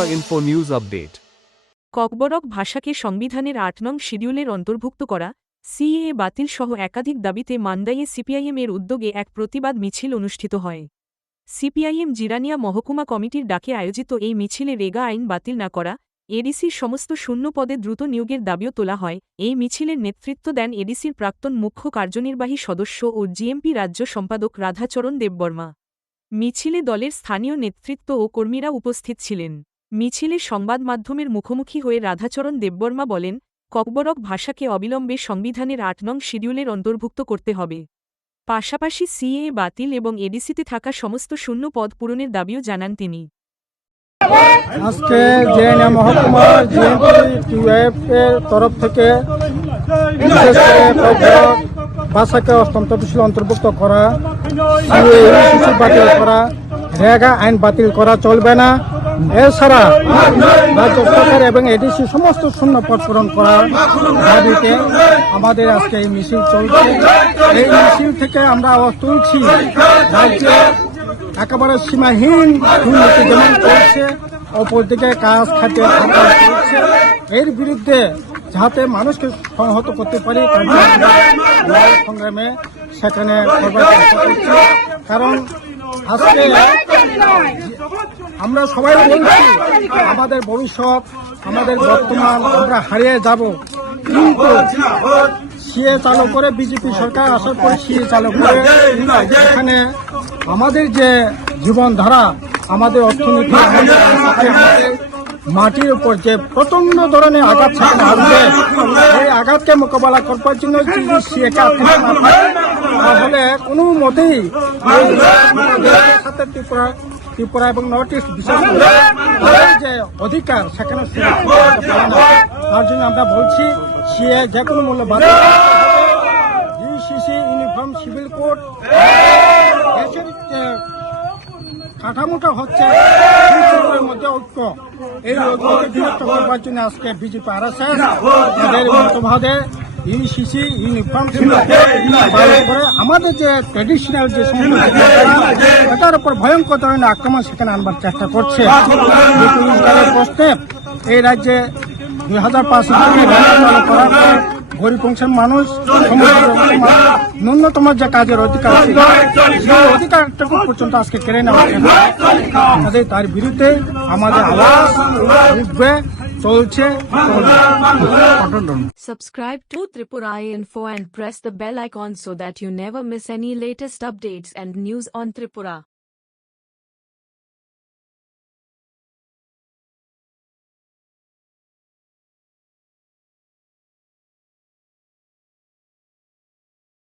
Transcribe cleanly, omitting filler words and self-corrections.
Tripura Info News Update. Kokborok ভাষাকে সংবিধানের ৮ নং শিডিউলের অন্তর্ভুক্ত করা, সিএএ বাতিল সহ একাধিক দাবিতে মান্দাইয়ে সিপিআইএম এর উদ্যোগে এক প্রতিবাদ মিছিল অনুষ্ঠিত হয়। সিপিআইএম জিরানিয়া মহকুমা কমিটির ডাকে আয়োজিত এই মিছিলে রেগা আইন বাতিল না করা, এডিসির সমস্ত শূন্য পদে দ্রুত নিয়োগের দাবিও তোলা হয়। এই মিছিলের নেতৃত্ব দেন এডিসির প্রাক্তন মুখ্য কার্যনির্বাহী সদস্য ও জিএমপি রাজ্য সম্পাদক রাধাচরণ দেববর্মা। মিছিলে দলের স্থানীয় নেতৃত্ব ও কর্মীরা উপস্থিত ছিলেন। মিছিলে সংবাদ মাধ্যমের মুখোমুখি হয়ে রাধাচরণ দেববর্মা বলেন, ককবরক ভাষাকে অবিলম্বে সংবিধানের ৮ নং শিডিউলের অন্তর্ভুক্ত করতে হবে। পাশাপাশি সিএএ বাতিল এবং এডিসিতে থাকা সমস্ত শূন্য পদ পূরণের দাবিও জানান তিনি। আজকে জিরানিয়া মহকুমা জিএমপি এর তরফ থেকে বিশেষ করে ককবরক ভাষাকে অষ্টম তফসিলে অন্তর্ভুক্ত করা, সিএএ বাতিল করা, রেগা আইন বাতিল করা চলবে না। এছাড়া রাজ্য সরকার এবং এডিসি সমস্ত শূন্য পদ পূরণ করার দাবিতে আমাদের আজকে এই মিছিল চলছে। এই মিছিল থেকে আমরা আওয়াজ তুলছি, রাজ্যে একেবারে সীমাহীন দুর্নীতি যেমন চলছে, অপরদিকে কাজ খাতে চলছে, এর বিরুদ্ধে যাতে মানুষকে সংহত করতে পারি তার জন্য সংগ্রামে সেখানে কারণ আজকে আমরা সবাই বলছি আমাদের ভবিষ্যৎ, আমাদের বর্তমান আমরা হারিয়ে যাব, কিন্তু সিএ চালু করে বিজেপি সরকার আসার পর সিএ চালু করে এখানে আমাদের যে জীবনধারা, আমাদের অর্থনীতি, আমাদের মাটির উপর যে প্রচন্ড ধরনের আঘাত সেখানে আসবে, এই আঘাতকে মোকাবেলা করবার জন্য সিএকে তাহলে কোনো মতেই সাথে ত্রিপুরা এবং নর্থ ইস্ট বিশেষ করে যে অধিকার সেখানে তার জন্য আমরা বলছি সিএ যে কোনো মূল্য বাতিল, ইউসিসি ইউনিফর্ম সিভিল কোড দেশের কাঠামোটা হচ্ছে মধ্যে ঐক্য, এই ঐক্যকে বিরক্ত করবার জন্য আজকে বিজেপি আরএসএস এদের মতবাদে ইউসিসি ইউনিফর্ম করে আমাদের যে ট্রেডিশনাল যে এটার উপর ভয়ঙ্কর ধরনের আক্রমণ সেখানে আনবার চেষ্টা করছে। প্রশ্নে এই রাজ্যে 2005 সালে করার পর গরিব অংশের মানুষ ন্যূনতম যে কাজের অধিকার ছিল সেই অধিকারটুকু পর্যন্ত আজকে কেড়ে নেওয়া হচ্ছে। তার বিরুদ্ধে আমাদের আওয়াজ উঠবে, চলছে। Subscribe to Tripura Info and press the bell icon so that you never miss any latest updates and news on Tripura.